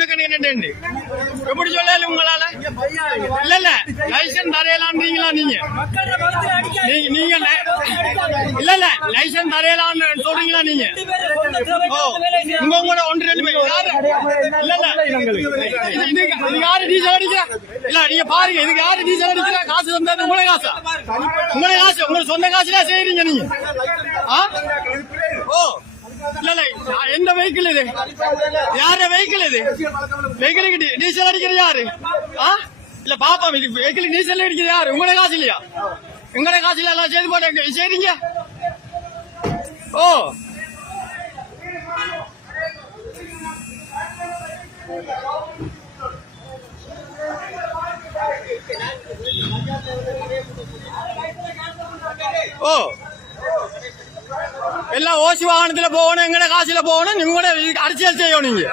உனக்கு என்னண்டு எப்படி சொல்லல உங்களால? இல்ல இல்ல. லைசன்ஸ் தரையலான்றீங்களா நீங்க? நீங்க- நீங்க லை- இல்ல இல்ல. லைசன்ஸ் தரையலான்னு சொல்றீங்களா நீங்க? ஓ உங்க உங்களோட ஒன்று ரெண்டு பேர். யாரு? இல்ல இல்ல. இது- இது- இது யாரு டீசல் அடிக்கிறா? இல்ல நீங்க பாருங்க. இதுக்கு யாரு டீசல் அடிக்கிறா? காசு தந்தது உங்களே காசா? உங்களே காசு உங்க சொந்த காசுல செய்யறீங்க நீங்க? ஆ? ஓ. எந்த வெஹிக்கிள் இது? யார வெஹிக்கிள் இது? வெஹிக்கிளுக்கு டீசல் அடிக்கிறது யாரு? இல்ல பாப்பா இது வெஹிக்கிள் டீசல் அடிக்கிறது யாரு? உங்களோட காசு இல்லையா? உங்களோட காசு இல்ல எல்லாம் செய்து போட்டு சரிங்க. ஓ. ஓ. எல்லாம் ஓசி வாகனத்தில் போகணும் எங்கட காசில் போகணும் உங்களோட அரசியல் செய்யணும் நீங்கள்